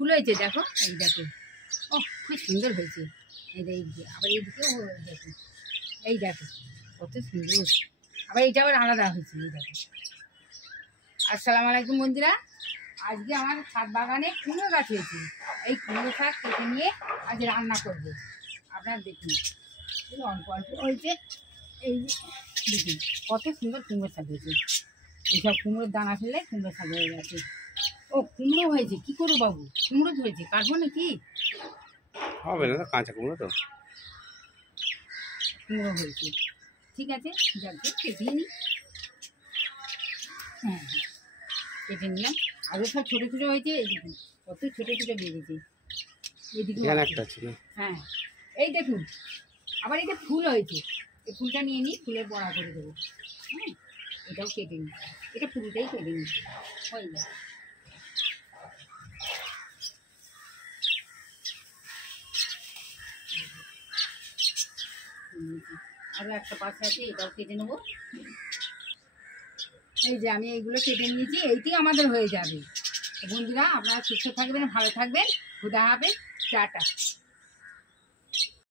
ফুল হয়েছে দেখো, এই দেখো। ও খুব সুন্দর হয়েছে। এই যে আবার এইদিকেও দেখো, এই দেখো কত সুন্দর। আবার এটা আবার আলাদা হয়েছে, এই দেখো। আসসালামু আলাইকুম বন্ধুরা, আজকে আমার ছাদ বাগানে কুমড়ো গাছ হয়েছে। এই কুমড়ো শাক কেটে নিয়ে আজ রান্না করব। আপনারা দেখুন, এই অল্প অল্প হয়েছে। এই দেখুন কত সুন্দর কুমড়ো শাক হয়েছে। এইসব কুমড়োর দানা ফেলে কুমড়ো শাক হয়ে গেছে। ও কুমড়ো হয়েছে, কি করবো বাবু, কুমড়ো ধরেছে, কাটবো নাকি? হবে না, কাঁচা কুমড়ো তো। কুমড়ো হয়েছে, ঠিক আছে, যাকে কেটে নিই। হ্যাঁ কেটে নিলাম। আগে সব ছোটো ছোটো হয়েছে, এই দেখুন কত ছোটো ছোটো বেরিয়েছে। এইদিকে একটা আছে না? হ্যাঁ এই দেখুন, আবার এটা ফুল হয়েছে। এই ফুলটা নিয়ে নিই, ফুলের বড়া করে দেবো। হ্যাঁ এটাও কেটে নিই, এটা পুরোটাই কেটে নিই, হয়ে যায়। আরও একটা পাশে আছে, এটাও কেটে নেবো। এই যে আমি এইগুলো কেটে নিয়েছি, এইটি আমাদের হয়ে যাবে। বন্ধুরা আপনারা সুস্থ থাকবেন, ভালো থাকবেন, খুদা হাফেজ, টাটা।